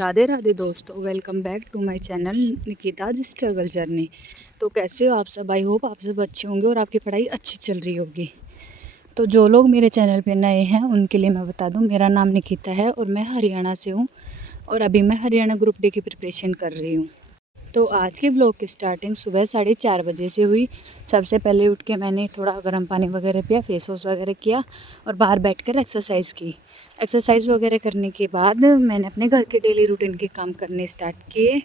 राधे राधे दोस्तों, welcome back to my channel Nikita the struggle journey. तो कैसे हो आप सब? आई होप आप सब अच्छे होंगे और आपकी पढ़ाई अच्छी चल रही होगी। तो जो लोग मेरे चैनल पे नए हैं उनके लिए मैं बता दूं, मेरा नाम निकिता है और मैं हरियाणा से हूं और अभी मैं हरियाणा ग्रुप डी की प्रिपरेशन कर रही हूं। तो आज के ब्लॉग की स्टार्टिंग सुबह 4:30 बजे से हुई। सबसे पहले उठ के मैंने थोड़ा गर्म पानी वगैरह पिया, फेस वॉश वगैरह किया और बाहर बैठकर एक्सरसाइज की। एक्सरसाइज वगैरह करने के बाद मैंने अपने घर के डेली रूटीन के काम करने स्टार्ट किए।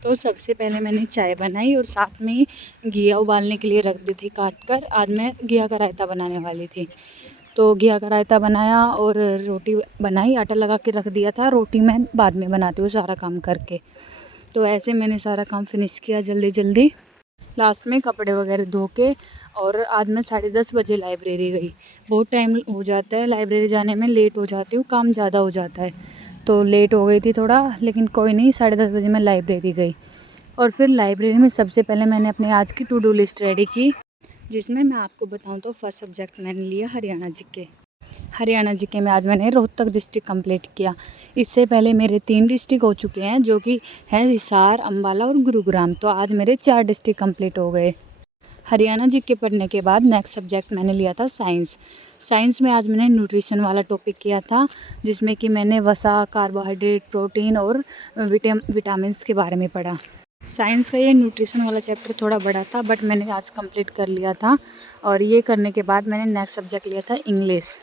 तो सबसे पहले मैंने चाय बनाई और साथ में ही घिया उबालने के लिए रख दी थी काट कर। आज मैं घिया का रायता बनाने वाली थी। तो घिया का रायता बनाया और रोटी बनाई, आटा लगा के रख दिया था। रोटी मैं बाद में बनाती हूँ सारा काम करके। तो ऐसे मैंने सारा काम फिनिश किया जल्दी जल्दी। लास्ट में कपड़े वगैरह धो के और आज मैं 10:30 बजे लाइब्रेरी गई। बहुत टाइम हो जाता है लाइब्रेरी जाने में, लेट हो जाती हूँ, काम ज़्यादा हो जाता है तो लेट हो गई थी थोड़ा, लेकिन कोई नहीं। 10:30 बजे मैं लाइब्रेरी गई और फिर लाइब्रेरी में सबसे पहले मैंने अपने आज की टू डू लिस्ट रेडी की, जिसमें मैं आपको बताऊँ तो फर्स्ट सब्जेक्ट मैंने लिया हरियाणा जीके। हरियाणा जीके में आज मैंने रोहतक डिस्ट्रिक्ट कंप्लीट किया। इससे पहले मेरे 3 डिस्ट्रिक्ट हो चुके हैं, जो कि है हिसार, अम्बाला और गुरुग्राम। तो आज मेरे 4 डिस्ट्रिक्ट कंप्लीट हो गए। हरियाणा जीके पढ़ने के बाद नेक्स्ट सब्जेक्ट मैंने लिया था साइंस। साइंस में आज मैंने न्यूट्रिशन वाला टॉपिक किया था, जिसमें कि मैंने वसा, कार्बोहाइड्रेट, प्रोटीन और विटामिन्स के बारे में पढ़ा। साइंस का ये न्यूट्रिशन वाला चैप्टर थोड़ा बड़ा था, बट मैंने आज कंप्लीट कर लिया था। और ये करने के बाद मैंने नेक्स्ट सब्जेक्ट लिया था इंग्लिश।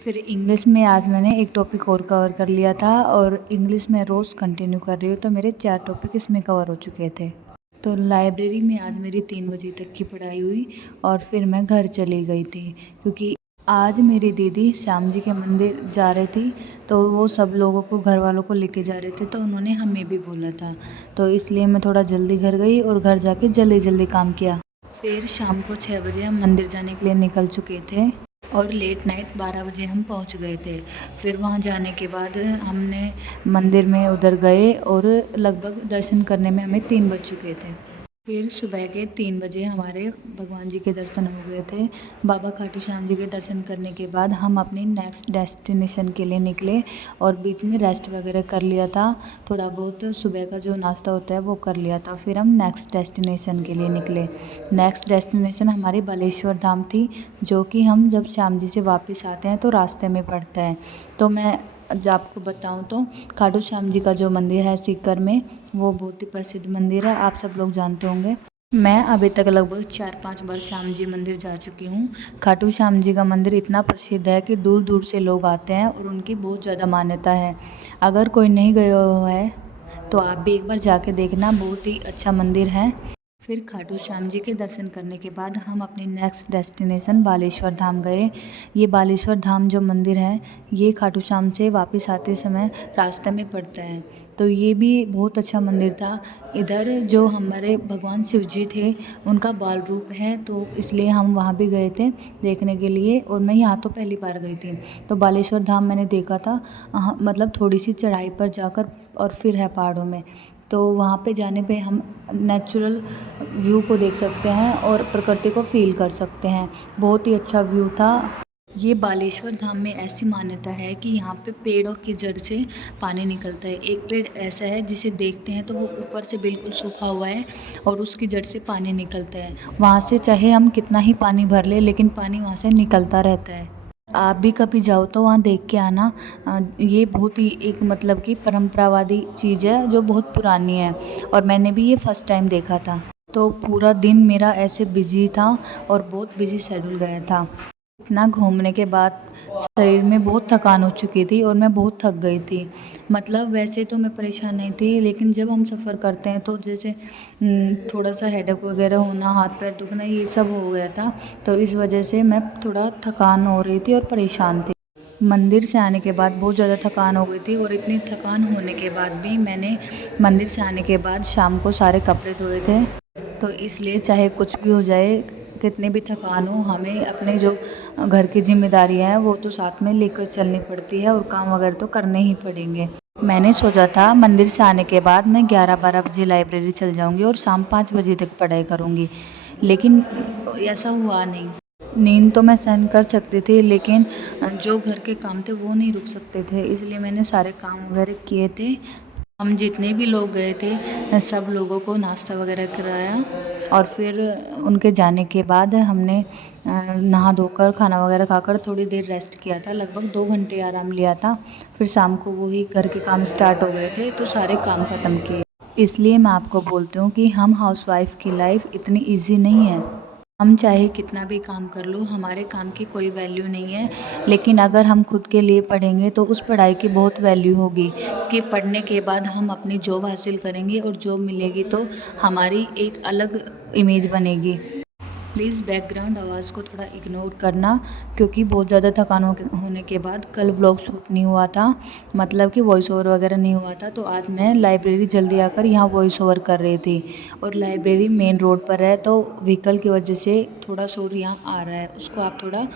फिर इंग्लिश में आज मैंने एक टॉपिक और कवर कर लिया था और इंग्लिश में रोज़ कंटिन्यू कर रही हूँ, तो मेरे 4 टॉपिक इसमें कवर हो चुके थे। तो लाइब्रेरी में आज मेरी 3 बजे तक की पढ़ाई हुई और फिर मैं घर चली गई थी, क्योंकि आज मेरी दीदी श्याम जी के मंदिर जा रही थी। तो वो सब लोगों को, घर वालों को लेके जा रहे थे, तो उन्होंने हमें भी बोला था, तो इसलिए मैं थोड़ा जल्दी घर गई और घर जाके जल्दी जल्दी काम किया। फिर शाम को 6 बजे हम मंदिर जाने के लिए निकल चुके थे और लेट नाइट 12 बजे हम पहुंच गए थे। फिर वहां जाने के बाद हमने मंदिर में उधर गए और लगभग दर्शन करने में हमें 3 बज चुके थे। फिर सुबह के 3 बजे हमारे भगवान जी के दर्शन हो गए थे। बाबा खाटू श्याम जी के दर्शन करने के बाद हम अपनी नेक्स्ट डेस्टिनेशन के लिए निकले और बीच में रेस्ट वगैरह कर लिया था। थोड़ा बहुत सुबह का जो नाश्ता होता है वो कर लिया था। फिर हम नेक्स्ट डेस्टिनेशन के लिए निकले। नेक्स्ट डेस्टिनेशन हमारी बालेश्वर धाम थी, जो कि हम जब श्याम जी से वापस आते हैं तो रास्ते में पड़ता है। तो मैं जब आपको बताऊं तो खाटू श्याम जी का जो मंदिर है सीकर में, वो बहुत ही प्रसिद्ध मंदिर है, आप सब लोग जानते होंगे। मैं अभी तक लगभग 4-5 बार श्याम जी मंदिर जा चुकी हूँ। खाटू श्याम जी का मंदिर इतना प्रसिद्ध है कि दूर दूर से लोग आते हैं और उनकी बहुत ज़्यादा मान्यता है। अगर कोई नहीं गया हुआ है तो आप भी एक बार जाके देखना, बहुत ही अच्छा मंदिर है। फिर खाटू श्याम जी के दर्शन करने के बाद हम अपनी नेक्स्ट डेस्टिनेशन बालेश्वर धाम गए। ये बालेश्वर धाम जो मंदिर है, ये खाटू श्याम से वापस आते समय रास्ते में पड़ता है। तो ये भी बहुत अच्छा मंदिर था। इधर जो हमारे भगवान शिव जी थे, उनका बाल रूप है, तो इसलिए हम वहाँ भी गए थे देखने के लिए। और मैं यहाँ तो पहली बार गई थी। तो बालेश्वर धाम मैंने देखा था, मतलब थोड़ी सी चढ़ाई पर जाकर और फिर है पहाड़ों में। तो वहाँ पे जाने पे हम नेचुरल व्यू को देख सकते हैं और प्रकृति को फील कर सकते हैं। बहुत ही अच्छा व्यू था। ये बालेश्वर धाम में ऐसी मान्यता है कि यहाँ पे पेड़ों की जड़ से पानी निकलता है। एक पेड़ ऐसा है जिसे देखते हैं तो वो ऊपर से बिल्कुल सूखा हुआ है और उसकी जड़ से पानी निकलता है। वहाँ से चाहे हम कितना ही पानी भर ले, लेकिन पानी वहाँ से निकलता रहता है। आप भी कभी जाओ तो वहाँ देख के आना। ये बहुत ही एक मतलब कि परंपरावादी चीज़ है जो बहुत पुरानी है और मैंने भी ये फर्स्ट टाइम देखा था। तो पूरा दिन मेरा ऐसे बिजी था और बहुत बिजी शेड्यूल गया था। इतना घूमने के बाद शरीर में बहुत थकान हो चुकी थी और मैं बहुत थक गई थी। मतलब वैसे तो मैं परेशान नहीं थी, लेकिन जब हम सफ़र करते हैं तो जैसे थोड़ा सा हेडेक वगैरह होना, हाथ पैर दुखना, ये सब हो गया था। तो इस वजह से मैं थोड़ा थकान हो रही थी और परेशान थी। मंदिर से आने के बाद बहुत ज़्यादा थकान हो गई थी और इतनी थकान होने के बाद भी मैंने मंदिर से आने के बाद शाम को सारे कपड़े धोए थे। तो इसलिए चाहे कुछ भी हो जाए, कितनी भी थकान हो, हमें अपने जो घर की जिम्मेदारियां हैं वो तो साथ में लेकर चलनी पड़ती है और काम वगैरह तो करने ही पड़ेंगे। मैंने सोचा था मंदिर से आने के बाद मैं 11-12 बजे लाइब्रेरी चल जाऊंगी और शाम 5 बजे तक पढ़ाई करूंगी, लेकिन ऐसा हुआ नहीं। नींद तो मैं सहन कर सकती थी, लेकिन जो घर के काम थे वो नहीं रुक सकते थे, इसलिए मैंने सारे काम वगैरह किए थे। हम जितने भी लोग गए थे सब लोगों को नाश्ता वगैरह कराया, और फिर उनके जाने के बाद हमने नहा धोकर खाना वगैरह खाकर थोड़ी देर रेस्ट किया था, लगभग 2 घंटे आराम लिया था। फिर शाम को वही घर के काम स्टार्ट हो गए थे, तो सारे काम ख़त्म किए। इसलिए मैं आपको बोलती हूँ कि हम हाउसवाइफ़ की लाइफ इतनी इजी नहीं है। हम चाहे कितना भी काम कर लो, हमारे काम की कोई वैल्यू नहीं है, लेकिन अगर हम खुद के लिए पढ़ेंगे तो उस पढ़ाई की बहुत वैल्यू होगी, कि पढ़ने के बाद हम अपनी जॉब हासिल करेंगे और जॉब मिलेगी तो हमारी एक अलग इमेज बनेगी। प्लीज़ बैकग्राउंड आवाज़ को थोड़ा इग्नोर करना, क्योंकि बहुत ज़्यादा थकान होने के बाद कल व्लॉग शूट नहीं हुआ था, मतलब कि वॉइस ओवर वगैरह नहीं हुआ था, तो आज मैं लाइब्रेरी जल्दी आकर यहाँ वॉइस ओवर कर रही थी। और लाइब्रेरी मेन रोड पर है, तो व्हीकल की वजह से थोड़ा शोर यहाँ आ रहा है, उसको आप थोड़ा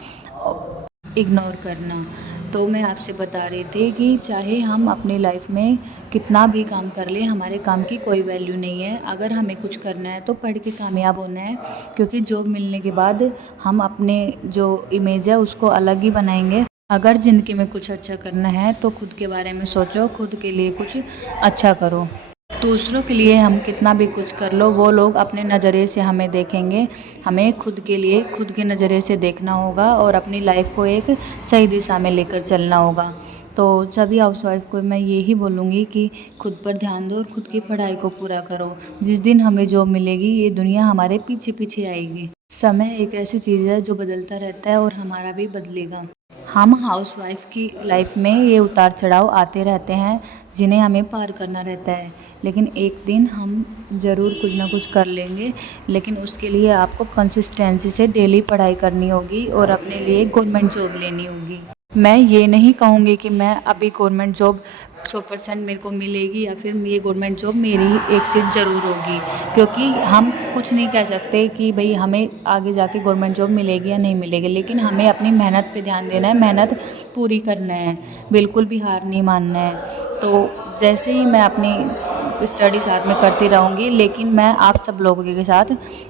इग्नोर करना। तो मैं आपसे बता रही थी कि चाहे हम अपनी लाइफ में कितना भी काम कर ले, हमारे काम की कोई वैल्यू नहीं है। अगर हमें कुछ करना है तो पढ़ के कामयाब होना है, क्योंकि जॉब मिलने के बाद हम अपने जो इमेज है उसको अलग ही बनाएंगे। अगर ज़िंदगी में कुछ अच्छा करना है तो खुद के बारे में सोचो, खुद के लिए कुछ अच्छा करो। दूसरों के लिए हम कितना भी कुछ कर लो, वो लोग अपने नज़रिए से हमें देखेंगे। हमें खुद के लिए खुद के नज़रिए से देखना होगा और अपनी लाइफ को एक सही दिशा में लेकर चलना होगा। तो सभी हाउसवाइफ को मैं यही बोलूँगी कि खुद पर ध्यान दो और खुद की पढ़ाई को पूरा करो। जिस दिन हमें जॉब मिलेगी, ये दुनिया हमारे पीछे पीछे आएगी। समय एक ऐसी चीज़ है जो बदलता रहता है और हमारा भी बदलेगा। हम हाउसवाइफ की लाइफ में ये उतार चढ़ाव आते रहते हैं, जिन्हें हमें पार करना रहता है, लेकिन एक दिन हम ज़रूर कुछ ना कुछ कर लेंगे। लेकिन उसके लिए आपको कंसिस्टेंसी से डेली पढ़ाई करनी होगी और अपने लिए गवर्नमेंट जॉब लेनी होगी। मैं ये नहीं कहूँगी कि मैं अभी गवर्नमेंट जॉब 100% मेरे को मिलेगी, या फिर ये गवर्नमेंट जॉब मेरी ही एक सीट ज़रूर होगी, क्योंकि हम कुछ नहीं कह सकते कि भाई हमें आगे जाके गवर्नमेंट जॉब मिलेगी या नहीं मिलेगी। लेकिन हमें अपनी मेहनत पे ध्यान देना है, मेहनत पूरी करना है, बिल्कुल भी हार नहीं मानना है। तो जैसे ही मैं अपनी स्टडी साथ में करती रहूँगी, लेकिन मैं आप सब लोगों के साथ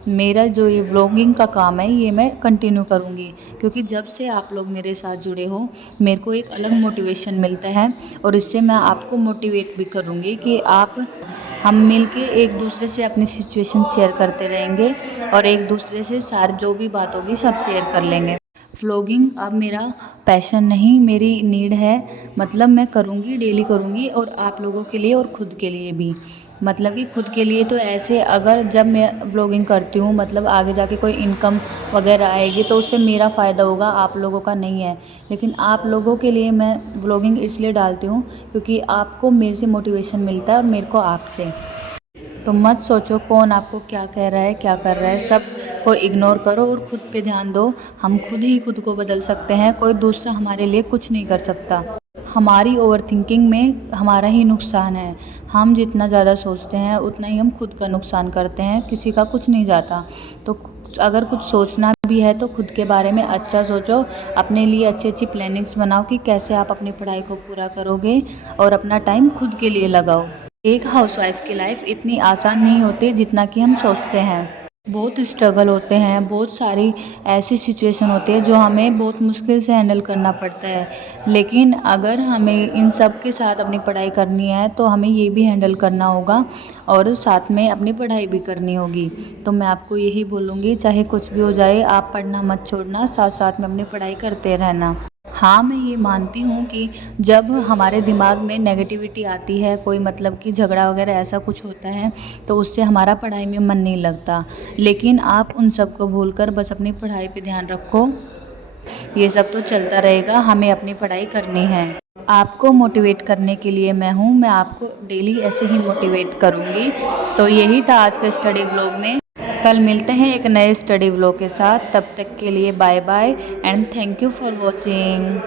मेरा जो ये व्लॉगिंग का काम है ये मैं कंटिन्यू करूँगी, क्योंकि जब से आप लोग मेरे साथ जुड़े हो मेरे को एक अलग मोटिवेशन मिलता है, और इससे मैं आपको मोटिवेट भी करूँगी कि हम मिलके एक दूसरे से अपनी सिचुएशन शेयर करते रहेंगे, और एक दूसरे से सारी जो भी बात होगी सब शेयर कर लेंगे। व्लॉगिंग अब मेरा पैशन नहीं, मेरी नीड है। मतलब मैं करूँगी, डेली करूँगी, और आप लोगों के लिए और खुद के लिए भी। मतलब कि खुद के लिए तो ऐसे, अगर जब मैं व्लॉगिंग करती हूँ मतलब आगे जाके कोई इनकम वगैरह आएगी तो उससे मेरा फ़ायदा होगा, आप लोगों का नहीं है। लेकिन आप लोगों के लिए मैं व्लॉगिंग इसलिए डालती हूँ क्योंकि आपको मेरे से मोटिवेशन मिलता है और मेरे को आपसे। तो मत सोचो कौन आपको क्या कह रहा है, क्या कर रहा है, सब को इग्नोर करो और खुद पे ध्यान दो। हम खुद ही खुद को बदल सकते हैं, कोई दूसरा हमारे लिए कुछ नहीं कर सकता। हमारी ओवरथिंकिंग में हमारा ही नुकसान है। हम जितना ज़्यादा सोचते हैं उतना ही हम खुद का नुकसान करते हैं, किसी का कुछ नहीं जाता। तो अगर कुछ सोचना भी है तो खुद के बारे में अच्छा सोचो, अपने लिए अच्छी अच्छी प्लानिंग्स बनाओ कि कैसे आप अपनी पढ़ाई को पूरा करोगे, और अपना टाइम खुद के लिए लगाओ। एक हाउसवाइफ की लाइफ इतनी आसान नहीं होती जितना कि हम सोचते हैं। बहुत स्ट्रगल होते हैं, बहुत सारी ऐसी सिचुएशन होती है जो हमें बहुत मुश्किल से हैंडल करना पड़ता है। लेकिन अगर हमें इन सब के साथ अपनी पढ़ाई करनी है तो हमें ये भी हैंडल करना होगा और साथ में अपनी पढ़ाई भी करनी होगी। तो मैं आपको यही बोलूँगी, चाहे कुछ भी हो जाए आप पढ़ना मत छोड़ना, साथ साथ में अपनी पढ़ाई करते रहना। हाँ, मैं ये मानती हूँ कि जब हमारे दिमाग में नेगेटिविटी आती है, कोई मतलब कि झगड़ा वगैरह ऐसा कुछ होता है, तो उससे हमारा पढ़ाई में मन नहीं लगता। लेकिन आप उन सब को भूलकर बस अपनी पढ़ाई पे ध्यान रखो। ये सब तो चलता रहेगा, हमें अपनी पढ़ाई करनी है। आपको मोटिवेट करने के लिए मैं हूँ, मैं आपको डेली ऐसे ही मोटिवेट करूँगी। तो यही था आज का स्टडी व्लॉग में। कल मिलते हैं एक नए स्टडी व्लॉग के साथ, तब तक के लिए bye bye and thank you for watching.